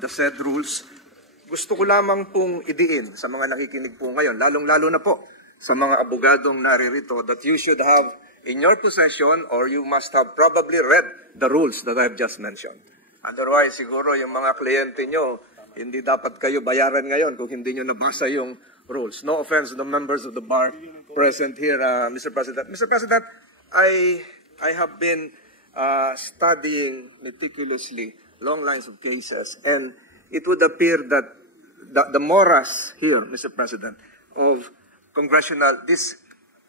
the said rules. Gusto ko lamang pong idiin sa mga nakikinig po ngayon, lalong-lalo na po sa mga abogadong naririto, that you should have in your possession, or you must have probably read the rules that I've just mentioned. Otherwise, siguro yung mga kliyente nyo, hindi dapat kayo bayaran ngayon kung hindi nyo nabasa yung rules. No offense to the members of the bar present here, Mr. President. Mr. President, I have been studying meticulously long lines of cases, and it would appear that the morass here, Mr. President, of this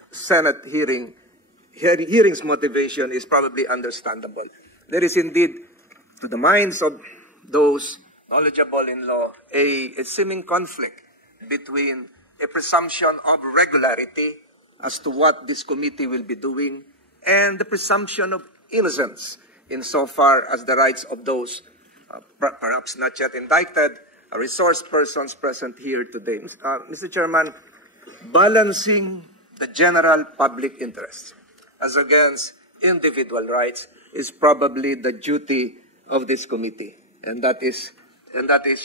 Senate hearings motivation is probably understandable. There is indeed, to the minds of those knowledgeable in law, a seeming conflict between a presumption of regularity as to what this committee will be doing and the presumption of innocence insofar as the rights of those perhaps not yet indicted resource persons present here today. Mr. Chairman, balancing the general public interest as against individual rights is probably the duty of this committee, and that is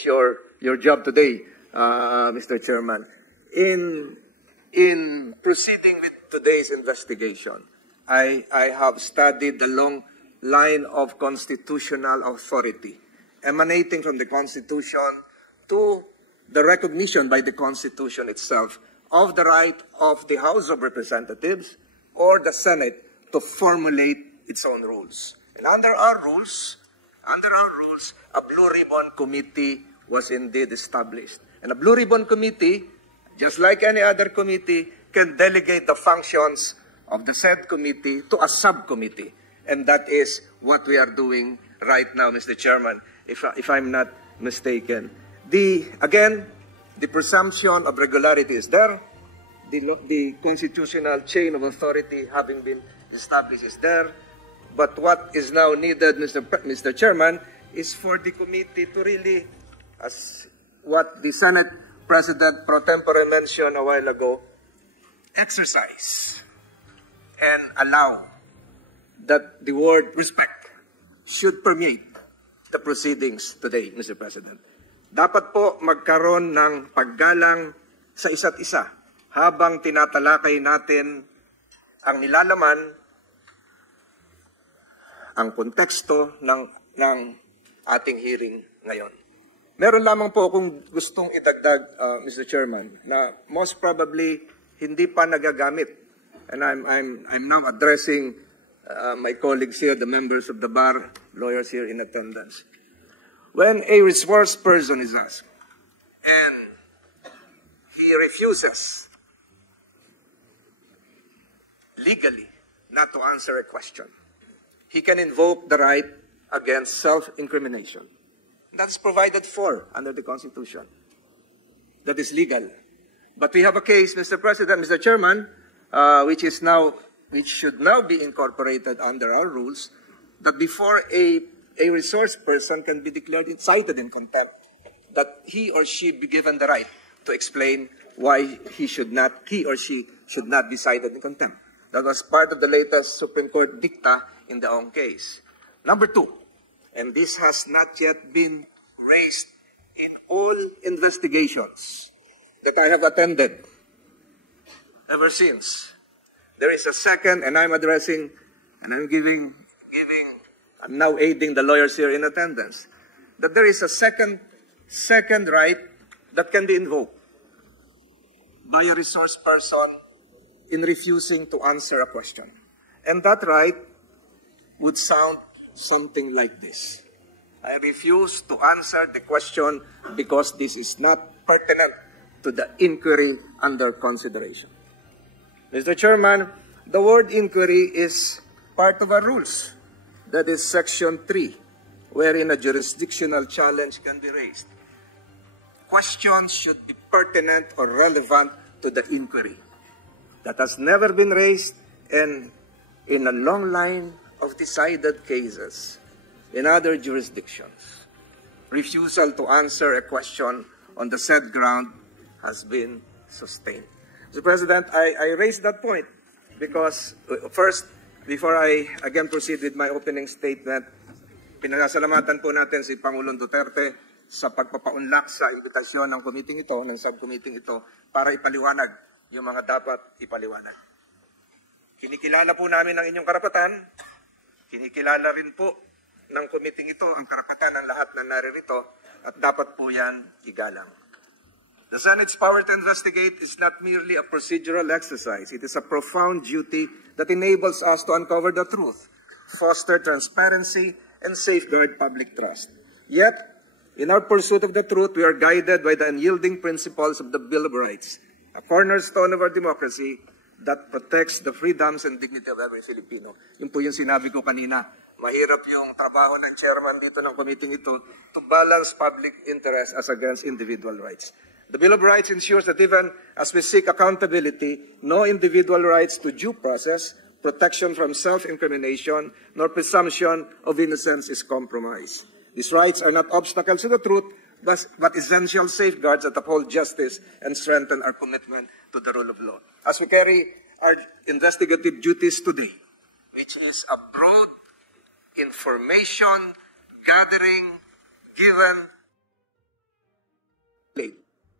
your job today, Mr. Chairman. In proceeding with today's investigation, I have studied the long line of constitutional authority emanating from the Constitution to the recognition by the Constitution itself of the right of the House of Representatives or the Senate to formulate its own rules. And under our rules, a Blue Ribbon Committee was indeed established. And a Blue Ribbon Committee, just like any other committee, can delegate the functions of the said committee to a subcommittee. And that is what we are doing right now, Mr. Chairman, if I'm not mistaken. Again, the presumption of regularity is there. The constitutional chain of authority having been established is there. But what is now needed, Mr. Chairman, is for the committee to really, as what the Senate President pro tempore mentioned a while ago, exercise and allow that the word respect should permeate the proceedings today, Mr. President. Dapat po magkaroon ng paggalang sa isa't isa habang tinatalakay natin ang nilalaman, ang konteksto ng ating hearing ngayon. Meron lamang po akong gustong idagdag, Mr. Chairman, na most probably hindi pa nagagamit. And I'm now addressing my colleagues here, the members of the bar, lawyers here in attendance. When a resource person is asked and he refuses legally not to answer a question, he can invoke the right against self-incrimination. That is provided for under the Constitution. That is legal. But we have a case, Mr. President, Mr. Chairman, which should now be incorporated under our rules, that before a resource person can be declared cited in contempt, that he or she be given the right to explain why he or she should not be cited in contempt. That was part of the latest Supreme Court dicta in the Ong case. Number two, and this has not yet been raised in all investigations that I have attended ever since. There is a second, and I'm addressing, and I'm now aiding the lawyers here in attendance, that there is a second right that can be invoked by a resource person in refusing to answer a question. And that right would sound something like this. I refuse to answer the question because this is not pertinent to the inquiry under consideration. Mr. Chairman, the word inquiry is part of our rules. That is Section 3, wherein a jurisdictional challenge can be raised. Questions should be pertinent or relevant to the inquiry. That has never been raised, and in a long line of decided cases in other jurisdictions, refusal to answer a question on the said ground has been sustained. Mr. President, I raised that point because first, before I again proceed with my opening statement, pinasalamatan po natin si Pangulong Duterte sa pagpapaunlak sa imbitasyon ng committee ito, ng subcommittee ito, para ipaliwanag yung mga dapat ipaliwanag. Kinikilala po namin ang inyong karapatan. Kinikilala rin po ng committee ito ang karapatan ng lahat na naririto at dapat po yan igalang. The Senate's power to investigate is not merely a procedural exercise. It is a profound duty that enables us to uncover the truth, foster transparency, and safeguard public trust. Yet, in our pursuit of the truth, we are guided by the unyielding principles of the Bill of Rights, a cornerstone of our democracy that protects the freedoms and dignity of every Filipino. Yun po yung sinabi ko kanina. Mahirap yung trabaho ng chairman dito ng committee ito to balance public interest as against individual rights. The Bill of Rights ensures that even as we seek accountability, no individual rights to due process, protection from self-incrimination, nor presumption of innocence is compromised. These rights are not obstacles to the truth, but essential safeguards that uphold justice and strengthen our commitment to the rule of law. As we carry our investigative duties today, which is a broad information gathering given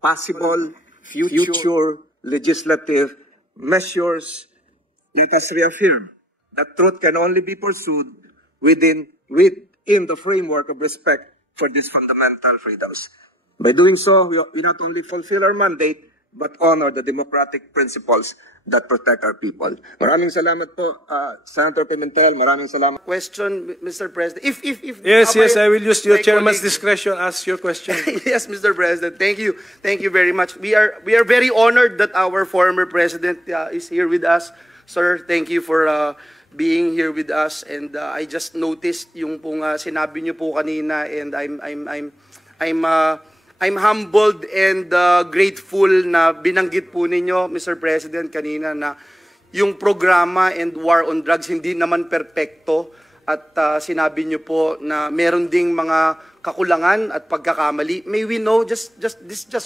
possible future legislative measures, let us reaffirm that truth can only be pursued within the framework of respect for these fundamental freedoms. By doing so, we not only fulfill our mandate, but honor the democratic principles that protect our people. Maraming salamat po, Senator Pimentel. Maraming salamat. Question, Mr. President. Yes, I will use your chairman's discretion. Ask your question. Yes, Mr. President. Thank you very much. We are very honored that our former president is here with us, sir. Thank you for being here with us. And I just noticed yung pong sinabi niyo po kanina, and I'm humbled and grateful na binanggit po ninyo, Mr. President, kanina na yung programa and war on drugs hindi naman perpekto at sinabi niyo po na meron ding mga kakulangan at pagkakamali. May we know, just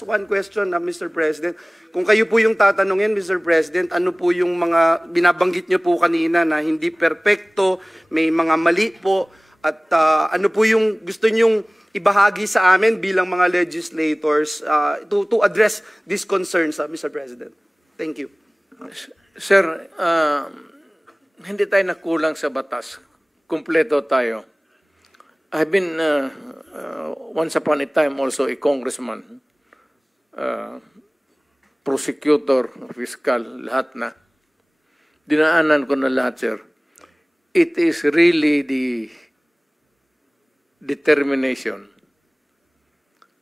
one question, Mr. President. Kung kayo po yung tatanungin, Mr. President, ano po yung mga binabanggit niyo po kanina na hindi perpekto, may mga mali po, at ano po yung gusto niyong ibahagi sa amin bilang mga legislators to address these concerns, Mr. President. Thank you. Sir, hindi tayo nakulang sa batas. Kumpleto tayo. I've been, once upon a time, also a congressman, prosecutor, fiscal, lahat na. Dinaanan ko na lahat, sir. It is really the determination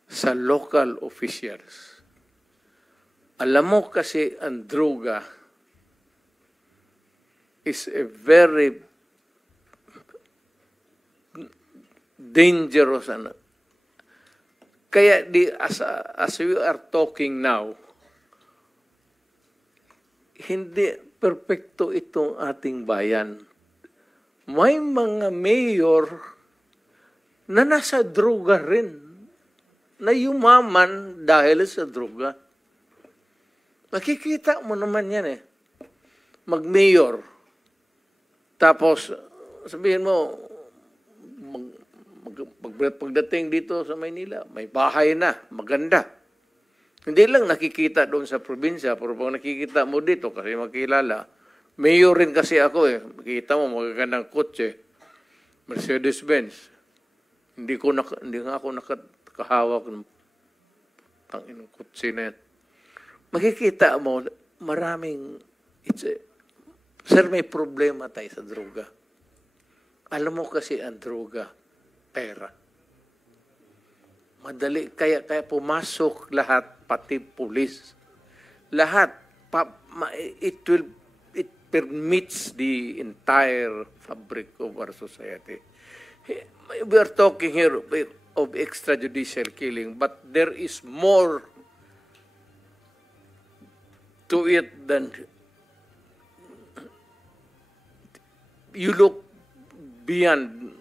sa local officials. Alam mo kasi ang droga is a very dangerous. Kaya as we are talking now, hindi perpekto itong ating bayan. May mga mayor na nasa droga rin, na yumaman dahil sa droga. Makikita mo naman yan eh. Mag-mayor. Tapos, sabihin mo, pagdating dito sa Maynila, may bahay na, maganda. Hindi lang nakikita doon sa probinsya, pero pag nakikita mo dito, kasi makilala, mayor rin kasi ako eh. Makikita mo, magagandang kotse, Mercedes-Benz. Hindi nga ako nakahawak ng tanginong kutsi na yan. Makikita mo, maraming, sir, may problema tayo sa droga. Alam mo kasi ang droga, pera. Madali, kaya pumasok lahat, pati pulis. Lahat, it permits the entire fabric of our society. We are talking here of extrajudicial killing, but there is more to it than you look beyond